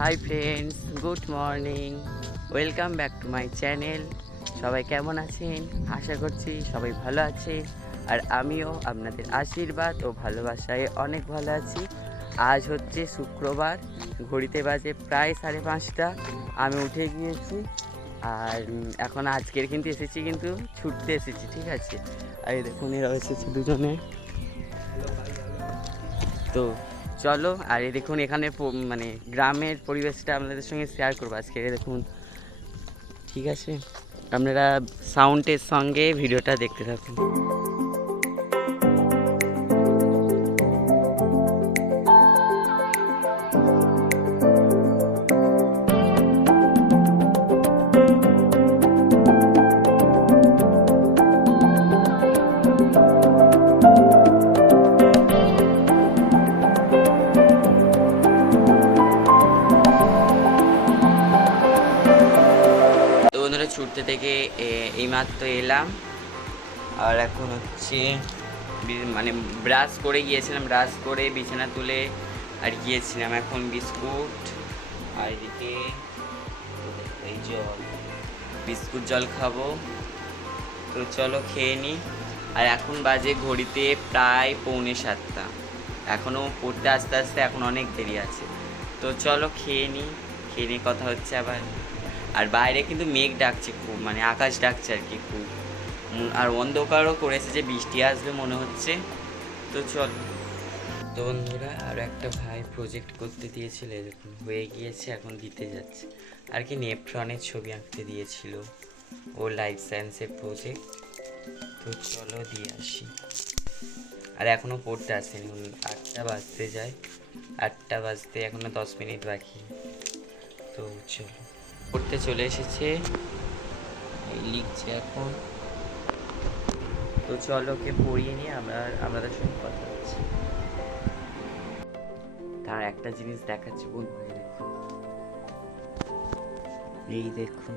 Hi friends, good morning, welcome back to my channel. সবাই কেমন আছেন? আশা করছি সবাই ভালো আছে, আর আমিও আপনাদের আশীর্বাদ ও ভালোবাসায় অনেক ভালো আছি। আজ হচ্ছে শুক্রবার, ঘড়িতে বাজে প্রায় 5:30। আমি উঠে গিয়েছি, আর এখন আজকের কিন্তু এসেছি, কিন্তু ছুটতে এসেছি, ঠিক আছে। আর এই দেখুন এরা এসেছে দুজনে। তো চলো, আর এই দেখুন এখানে মানে গ্রামের পরিবেশটা আপনাদের সঙ্গে শেয়ার করবো আজকে। দেখুন, ঠিক আছে, আপনারা সাউন্ডের সঙ্গে ভিডিওটা দেখতে থাকুন। তো বন্ধুরা, ছুটতে থেকে এইমাত্র এলাম, আর এখন হচ্ছে মানে ব্রাশ করে গিয়েছিলাম, ব্রাশ করে বিছানা তুলে আর গিয়েছিলাম। এখন বিস্কুট, আর এদিকে এই জল, বিস্কুট জল খাবো। তো চলো খেয়ে নিই। আর এখন বাজে ঘড়িতে প্রায় 6:45। এখনও পড়তে আস্তে আস্তে এখন অনেক দেরি আছে। তো চলো খেয়ে নিই, খেয়ে নিয়ে কথা হচ্ছে আবার। আর বাইরে কিন্তু মেঘ ডাকছে খুব, মানে আকাশ ডাকছে আর কি খুব, আর অন্ধকারও করেছে যে বৃষ্টি আসবে মনে হচ্ছে। তো চল। তো বন্ধুরা, আরও একটা ভাই প্রজেক্ট করতে দিয়েছিল, এরকম হয়ে গিয়েছে, এখন দিতে যাচ্ছে আর কি। নেপট্রনের ছবি আঁকতে দিয়েছিল, ও লাইফ সায়েন্সের প্রজেক্ট। তো চলো দিয়ে আসি। আর এখনও পড়তে আসেনি, 8টা বাজতে যায়, 8টা বাজতে এখনও 10 মিনিট বাকি। তো চলো, পড়তে চলে এসেছে, এই লিখছে এখন। তো চলো ওকে পড়িয়ে নিয়ে আমাদের সঙ্গে কথা হচ্ছে। তার একটা জিনিস দেখাচ্ছি বন্ধু, এই দেখুন,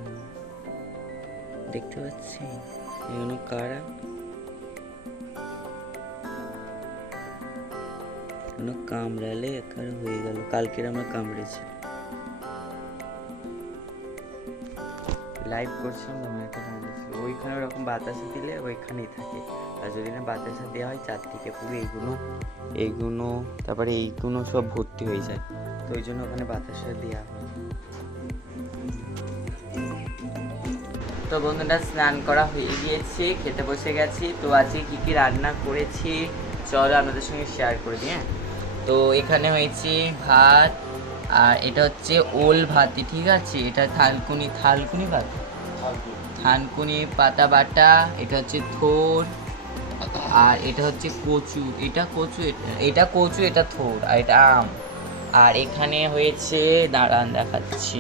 দেখতে পাচ্ছি এগুলো কারা, কামড়ালে একার হয়ে গেল। কালকের আমরা কামড়েছি, লাইভ করছিলাম, আমার একটা কামড়েছিল। ওইখানে ওরকম বাতাসা দিলে ওইখানেই থাকে, আর যদি না বাতাসা দেওয়া হয় চারদিকে পুরো এইগুলো তারপরে এইগুলো সব ভর্তি হয়ে যায়। তো ওই জন্য ওখানে বাতাসা দেওয়া হয়। তো বন্ধুরা, স্নান করা হয়ে গিয়েছে, খেতে বসে গেছি। তো আজকে কী কী রান্না করেছি চলো আপনাদের সঙ্গে শেয়ার করে দিই। হ্যাঁ, তো এখানে হয়েছে ভাত, আর এটা হচ্ছে ওল ভাতি, ঠিক আছে। এটা থানকুনি পাতা, থানকুনি পাতা বাটা। এটা হচ্ছে থোর, আর এটা হচ্ছে কচু, এটা কচু, এটা থোর, আর এটা আম। আর এখানে হয়েছে, দাঁড়ান দেখাচ্ছি,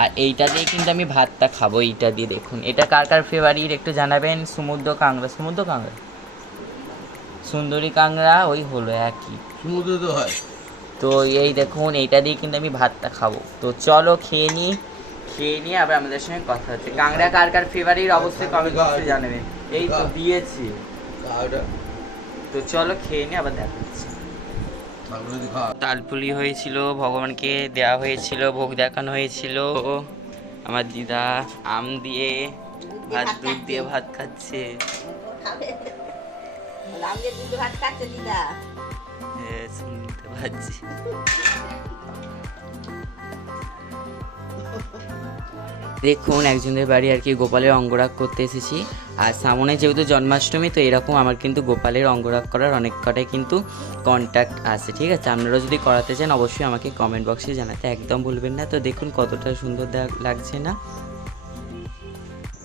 আর এইটা দিয়ে কিন্তু আমি ভাতটা খাবো, এইটা দিয়ে। দেখুন এটা কার কার ফেভারিট একটু জানাবেন। সমুদ্র কাঁকড়া, সুন্দরী কাঁকড়া, ওই হলো একই, সমুদ্র তো হয়। তো এই দেখুন, এইটা দিয়ে কিন্তু আমি ভাতটা খাবো। তো চলো খেয়ে নিয়ে আবার আমাদের সঙ্গে কথা হচ্ছে। কাঁকড়া কার কার ফেভারিট অবশ্যই কমেন্ট বক্সে জানাবেন। এই তো দিয়েছি, তো চলো খেয়ে নিয়ে আবার দেখা হচ্ছে। তালপুলি হয়েছিল, ভগবানকে দেওয়া হয়েছিল, ভোগ দেখানো হয়েছিল। আমার দিদা আম দিয়ে দুধ দিয়ে ভাত খাচ্ছে। শুনতে পাচ্ছি। দেখুন একজনের বাড়ি আর কি গোপালের অঙ্গরাগ করতে এসেছি। আর সামনে যেহেতু জন্মাষ্টমী, তো এরকম আমার কিন্তু গোপালের অঙ্গরাগ করার অনেক কটাই কিন্তু কন্ট্যাক্ট আছে, ঠিক আছে। আপনারাও যদি করাতে চান অবশ্যই আমাকে কমেন্ট বক্সে জানাতে একদম ভুলবেন না। তো দেখুন কতটা সুন্দর লাগছে না।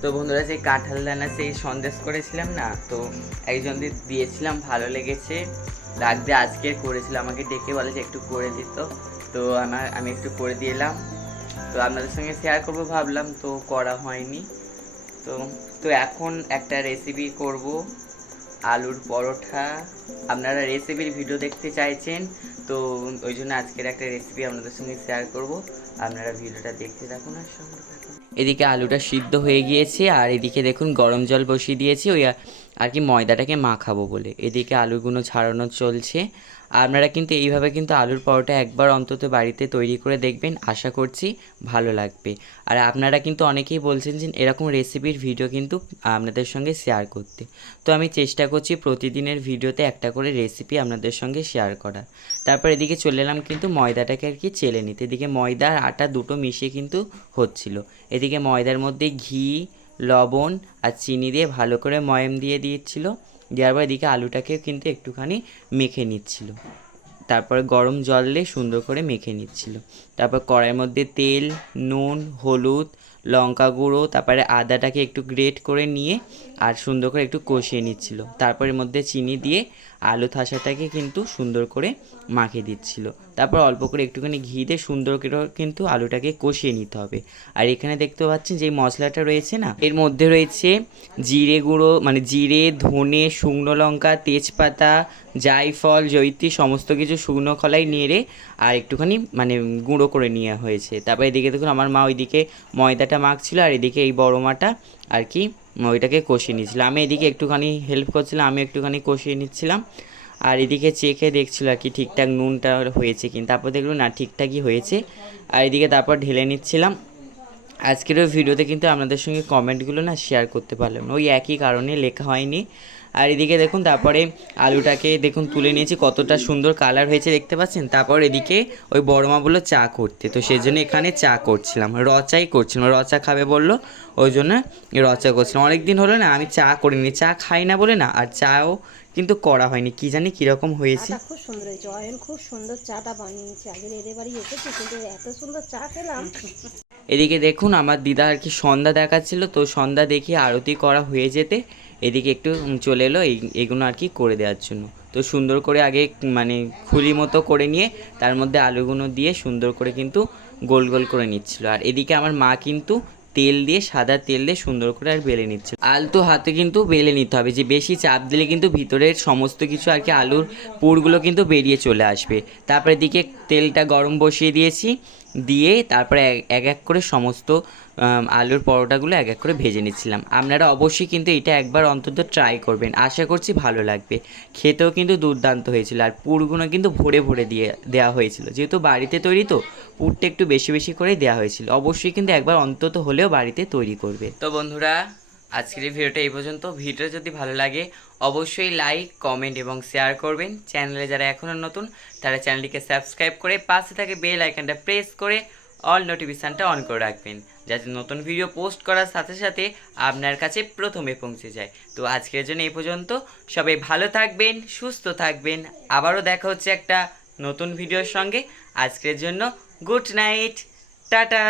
তো বন্ধুরা, যে কাঁঠাল দানা সেই সন্দেশ করেছিলাম না, তো একজন দিয়েছিলাম, ভালো লেগেছে, লাগবে। আজকে করেছিল, আমাকে ডেকে বলে যে একটু করে দিত, তো আমি একটু করে দিলাম। তো আপনাদের সঙ্গে শেয়ার করবো ভাবলাম, তো করা হয়নি। তো তো এখন একটা রেসিপি করব, আলুর পরোটা। আপনারা রেসিপির ভিডিও দেখতে চাইছেন, তো ওই জন্য আজকের একটা রেসিপি আপনাদের সঙ্গে শেয়ার করব। আপনারা ভিডিওটা দেখতে থাকুন আর সঙ্গে থাকুন। এদিকে আলুটা সিদ্ধ হয়ে গিয়েছে, আর এদিকে দেখুন গরম জল বসিয়ে দিয়েছি। ওই আর কি ময়দাটাকে মাখাবো বলে। এদিকে আলুগুলো ছাড়ানো চলছে। আপনারা কিন্তু এইভাবে কিন্তু আলুর পরোটা একবার অন্তত বাড়িতে তৈরি করে দেখবেন, আশা করছি ভালো লাগবে। আর আপনারা কিন্তু অনেকেই বলছেন যে এরকম রেসিপির ভিডিও কিন্তু আপনাদের সঙ্গে শেয়ার করতে, তো আমি চেষ্টা করছি প্রতিদিনের ভিডিওতে একটা করে রেসিপি আপনাদের সঙ্গে শেয়ার করার। তারপর এদিকে চলে এলাম কিন্তু ময়দাটাকে আর কি চেলে নিতে। এদিকে ময়দা আর আটা দুটো মিশিয়ে কিন্তু হচ্ছিল। এদিকে ময়দার মধ্যে ঘি, লবণ আর চিনি দিয়ে ভালো করে ময়াম দিয়ে দিচ্ছিল। দেওয়ার পর এদিকে আলুটাকে কিন্তু একটুখানি মেখে নিচ্ছিল। তারপরে গরম জল দিয়ে সুন্দর করে মেখে নিচ্ছিল। তারপর কড়াইয়ের মধ্যে তেল, নুন, হলুদ, লঙ্কা গুঁড়ো, তারপরে আদাটাকে একটু গ্রেট করে নিয়ে আর সুন্দর করে একটু কষিয়ে নিচ্ছিল। তারপর এর মধ্যে চিনি দিয়ে আলু থাসাটাকে কিন্তু সুন্দর করে মাখিয়ে দিচ্ছিল। তারপর অল্প করে একটুখানি ঘি দিয়ে সুন্দর করে কিন্তু আলুটাকে কষিয়ে নিতে হবে। আর এখানে দেখতে পাচ্ছেন যে মশলাটা রয়েছে না, এর মধ্যে রয়েছে জিরে গুঁড়ো, মানে জিরে, ধনে, শুকনো লঙ্কা, তেজপাতা, জায়ফল, জয়িত্রী, সমস্ত কিছু শুকনো খোলাই নেড়ে আর একটুখানি মানে গুঁড়ো করে নেওয়া হয়েছে। তারপর এদিকে দেখুন আমার মা ওইদিকে ময়দাটা মাখছিল আর এদিকে এই বড় মাটা আর কি ওইটাকে কষিয়ে নিচ্ছিল। আমি এদিকে একটুখানি হেল্প করছিলাম, আমি একটুখানি কষিয়ে নিচ্ছিলাম। আর এদিকে চেখে দেখছিল আর কি ঠিকঠাক নুনটা হয়েছে কিনা। তারপর দেখলো না, ঠিকঠাকই হয়েছে। আর এদিকে তারপর ঢেলে নিচ্ছিলাম। আজকের ওই ভিডিওতে কিন্তু আপনাদের সঙ্গে কমেন্টগুলো না শেয়ার করতে পারলাম না, ওই একই কারণে লেখা হয়নি। আর এদিকে দেখুন তারপরে আলুটাকে দেখুন তুলে নিয়েছি, কতটা সুন্দর কালার হয়েছে দেখতে পাচ্ছেন। তারপর এদিকে ওই বড় মা বললো চা করতে, তো সেই জন্য এখানে চা করছিলাম, চাই করছিলাম। চা খাবে বললো, ওই জন্য চা করছিলাম। অনেক দিন হলো না আমি চা করিনি, চা খাই না বলে না, আর চাও কিন্তু করা হয়নি, কি জানি কীরকম হয়েছে। খুব সুন্দর হয়েছে, অয়ন খুব সুন্দর চাটা বানিয়েছে। আগের এদের বাড়ি এসেছি কিন্তু এত সুন্দর চা খেলাম। এদিকে দেখুন আমার দিদা আর কি সন্ধ্যা দেখাচ্ছিল, তো সন্ধ্যা দেখিয়ে আরতি করা হয়ে যেতে এদিকে একটু চলে এলো এগুলো আর কি করে দেওয়ার জন্য। তো সুন্দর করে আগে মানে খুলি মতো করে নিয়ে তার মধ্যে আলুগুলো দিয়ে সুন্দর করে কিন্তু গোল গোল করে নিচ্ছিল। আর এদিকে আমার মা কিন্তু তেল দিয়ে, সাদা তেল দিয়ে সুন্দর করে আর বেলে নিচ্ছে। আলতো হাতে কিন্তু বেলে নিতে হবে, যে বেশি চাপ দিলে কিন্তু ভিতরের সমস্ত কিছু আর কি আলুর পুরগুলো কিন্তু বেরিয়ে চলে আসবে। তারপরে এদিকে তেলটা গরম বসিয়ে দিয়েছি, দিয়ে তারপরে এক এক করে সমস্ত আলুর পরোটাগুলো এক এক করে ভেজে নিচ্ছিলাম। আপনারা অবশ্যই কিন্তু এটা একবার অন্তত ট্রাই করবেন, আশা করছি ভালো লাগবে। খেতেও কিন্তু দুর্দান্ত হয়েছিল। আর পুরগুলো কিন্তু ভরে ভরে দেওয়া হয়েছিল, যেহেতু বাড়িতে তৈরি তো পুরটা একটু বেশি বেশি করেই দেওয়া হয়েছিল। অবশ্যই কিন্তু একবার অন্তত হলেও বাড়িতে তৈরি করবে। তো বন্ধুরা আজকের এই ভিডিওটা এই পর্যন্ত। ভিডিও যদি ভালো লাগে অবশ্যই লাইক, কমেন্ট এবং শেয়ার করবেন। চ্যানেলে যারা এখনও নতুন তারা চ্যানেলটিকে সাবস্ক্রাইব করে পাশে থাকে বেল আইকনটা প্রেস করে অল নোটিফিকেশানটা অন করে রাখবেন, যাতে নতুন ভিডিও পোস্ট করার সাথে সাথে আপনার কাছে প্রথমে পৌঁছে যায়। তো আজকের জন্য এই পর্যন্ত। সবাই ভালো থাকবেন, সুস্থ থাকবেন। আবারও দেখা হচ্ছে একটা নতুন ভিডিওর সঙ্গে। আজকের জন্য গুড নাইট, টাটা।